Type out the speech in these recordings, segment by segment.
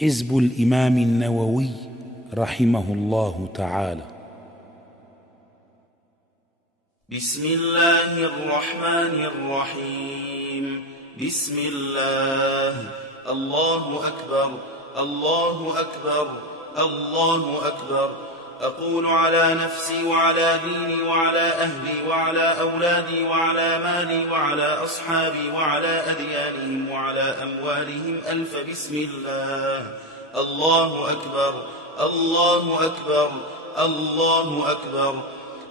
حزب الإمام النووي رحمه الله تعالى. بسم الله الرحمن الرحيم. بسم الله. الله أكبر، الله أكبر، الله أكبر. أقول على نفسي وعلى ديني وعلى أهلي وعلى أولادي وعلى مالي وعلى أصحابي وعلى أديانهم وعلى أموالهم ألف بسم الله. الله أكبر، الله أكبر، الله أكبر.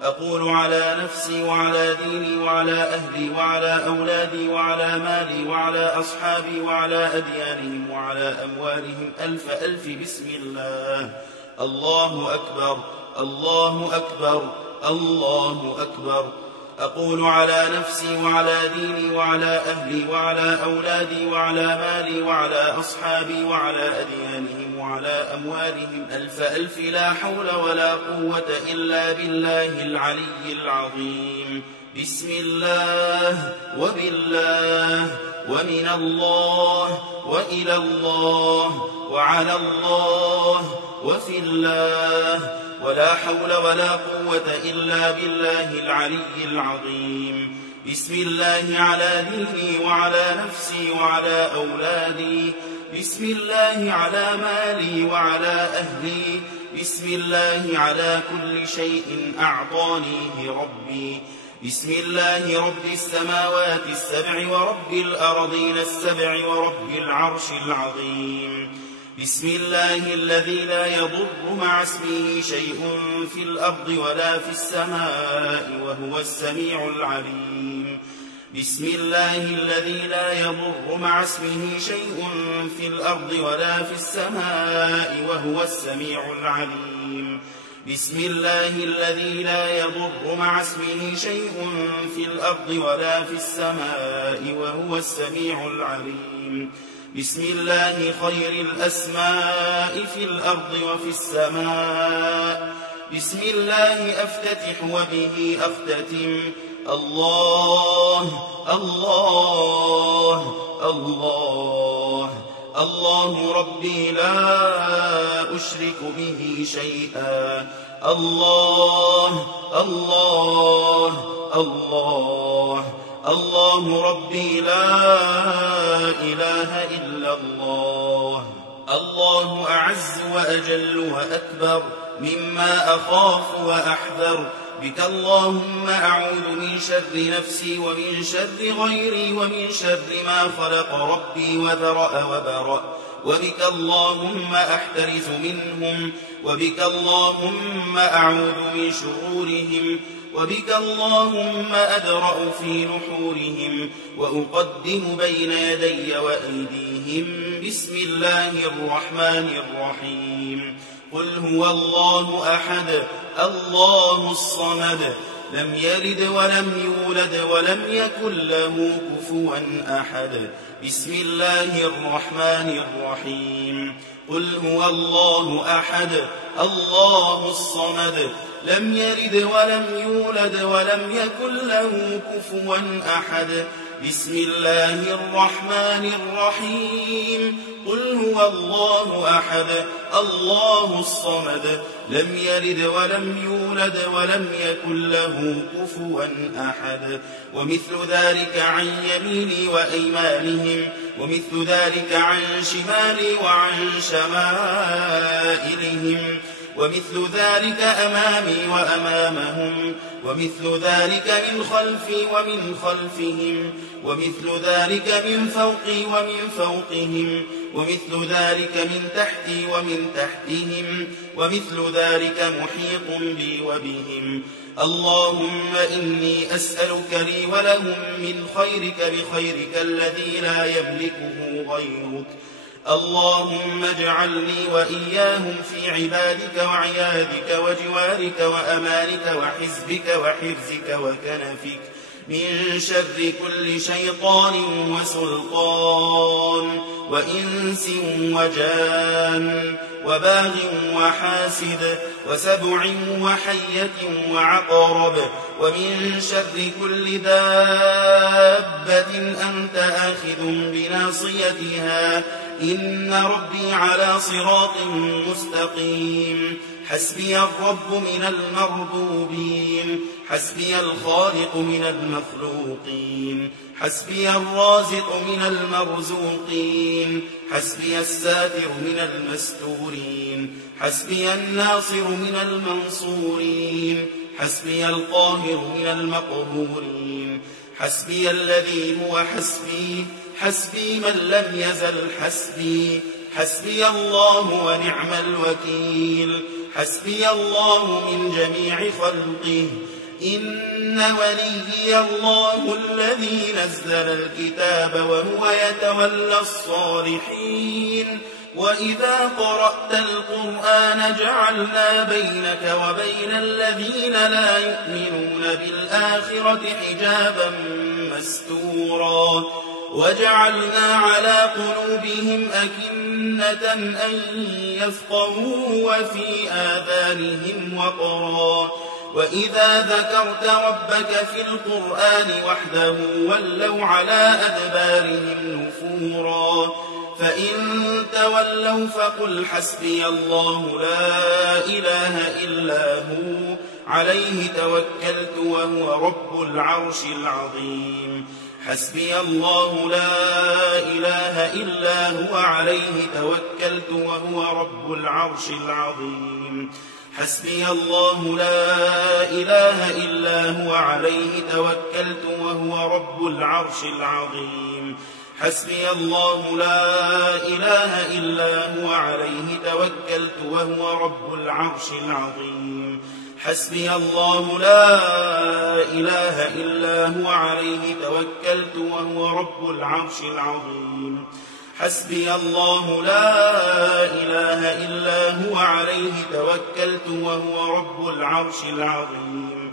أقول على نفسي وعلى ديني وعلى أهلي وعلى أولادي وعلى مالي وعلى أصحابي وعلى أديانهم وعلى أموالهم ألف بسم الله. الله أكبر، الله أكبر، الله أكبر. أقول على نفسي وعلى ديني وعلى أهلي وعلى أولادي وعلى مالي وعلى أصحابي وعلى أديانهم وعلى أموالهم ألف لا حول ولا قوة إلا بالله العلي العظيم. بسم الله وبالله ومن الله وإلى الله وعلى الله وفي الله ولا حول ولا قوة إلا بالله العلي العظيم. بسم الله على ديني وعلى نفسي وعلى أولادي. بسم الله على مالي وعلى أهلي. بسم الله على كل شيء أعطانيه ربي. بسم الله رب السماوات السبع ورب الأرضين السبع ورب العرش العظيم. بسم الله الذي لا يضر مع اسمه شيء في الأرض ولا في السماء وهو السميع العليم. بسم الله الذي لا يضر مع اسمه شيء في الأرض ولا في السماء وهو السميع العليم. بسم الله الذي لا يضر مع اسمه شيء في الأرض ولا في السماء وهو السميع العليم. بسم الله خير الأسماء في الأرض وفي السماء. بسم الله أفتتح وبه أختتم. الله الله الله الله ربي لا أشرك به شيئا. الله الله الله الله ربي لا إله إلا الله. الله أعز وأجل وأكبر مما أخاف وأحذر. بك اللهم أعوذ من شر نفسي ومن شر غيري ومن شر ما خلق ربي وذرأ وبرأ. وبك اللهم أحترس منهم. وبك اللهم أعوذ من شرورهم. وبك اللهم أدرأ في نحورهم وأقدم بين يدي وأيديهم. بسم الله الرحمن الرحيم. قل هو الله أحد الله الصمد لم يلد ولم يولد ولم يكن له كفوا أحد. بسم الله الرحمن الرحيم. قل هو الله أحد الله الصمد لم يلد ولم يولد ولم يكن له كفوا أحد. بسم الله الرحمن الرحيم. قل هو الله أحد الله الصمد لم يلد ولم يولد ولم يكن له كفوا أحد. ومثل ذلك عن يميني وأيمانهم ومثل ذلك عن شمالي وعن شمائلهم ومثل ذلك أمامي وأمامهم ومثل ذلك من خلفي ومن خلفهم ومثل ذلك من فوقي ومن فوقهم ومثل ذلك من تحتي ومن تحتهم ومثل ذلك محيط بي وبهم. اللهم إني أسألك لي ولهم من خيرك بخيرك الذي لا يملكه غيرك. اللهم اجعلني وإياهم في عبادك وعيادك وجوارك وأمانك وحزبك وحرزك وكنفك من شر كل شيطان وسلطان وإنس وجان وباغ وحاسد وسبع وحية وعقرب ومن شر كل دابة أنت آخذ بناصيتها إن ربي على صراط مستقيم حسبي الرب من المربوبين حسبي الخالق من المخلوقين حسبي الرازق من المرزوقين حسبي الساتر من المستورين حسبي الناصر من المنصورين حسبي القاهر من المقهورين حسبي الذي هو حسبي حسبي من لم يزل حسبي حسبي الله ونعم الوكيل حسبي الله من جميع خلقه إن وليي الله الذي نزل الكتاب وهو يتولى الصالحين وإذا قرأت القرآن جعلنا بينك وبين الذين لا يؤمنون بالآخرة حجابا مستورا وجعلنا على قلوبهم أكنة أن يفقهوا وفي آذانهم وقرا وإذا ذكرت ربك في القرآن وحده ولوا على أدبارهم نفورا فإن تولوا فقل حسبي الله لا إله إلا هو عليه توكلت وهو رب العرش العظيم حسبي الله لا إله إلا هو عليه توكلت وهو رب العرش العظيم حسبي الله لا إله إلا هو عليه توكلت وهو رب العرش العظيم حسبي الله لا إله إلا هو عليه توكلت وهو رب العرش العظيم حسبي الله لا إله إلا هو عليه توكلت وهو رب العرش العظيم حسبي الله لا إله إلا هو عليه توكلت وهو رب العرش العظيم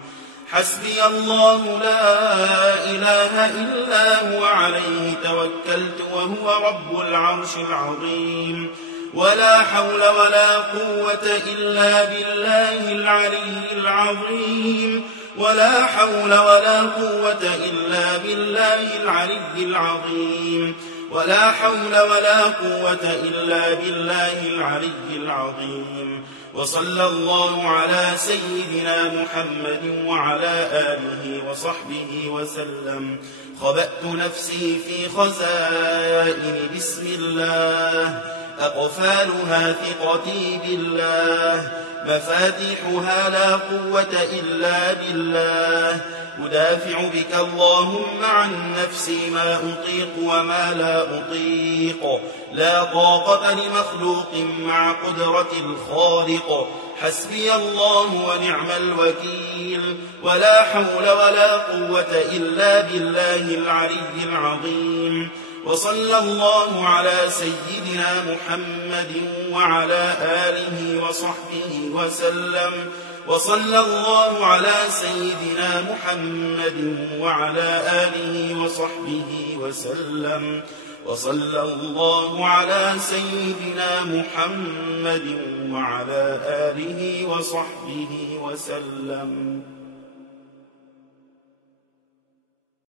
حسبي الله لا إله إلا هو عليه توكلت وهو رب العرش العظيم ولا حول ولا قوة إلا بالله العلي العظيم ولا حول ولا قوة إلا بالله العلي العظيم ولا حول ولا قوة إلا بالله العلي العظيم وصلى الله على سيدنا محمد وعلى آله وصحبه وسلم خبأت نفسي في خزائن بسم الله أقفالها ثقتي بالله مفاتيحها لا قوة إلا بالله أدافع بك اللهم عن نفسي ما أطيق وما لا أطيق لا طاقة لمخلوق مع قدرة الخالق حسبي الله ونعم الوكيل ولا حول ولا قوة إلا بالله العلي العظيم وصلى الله على سيدنا محمد وعلى آله وصحبه وسلم وصلى الله على سيدنا محمد وعلى آله وصحبه وسلم وصلى الله على سيدنا محمد وعلى آله وصحبه وسلم.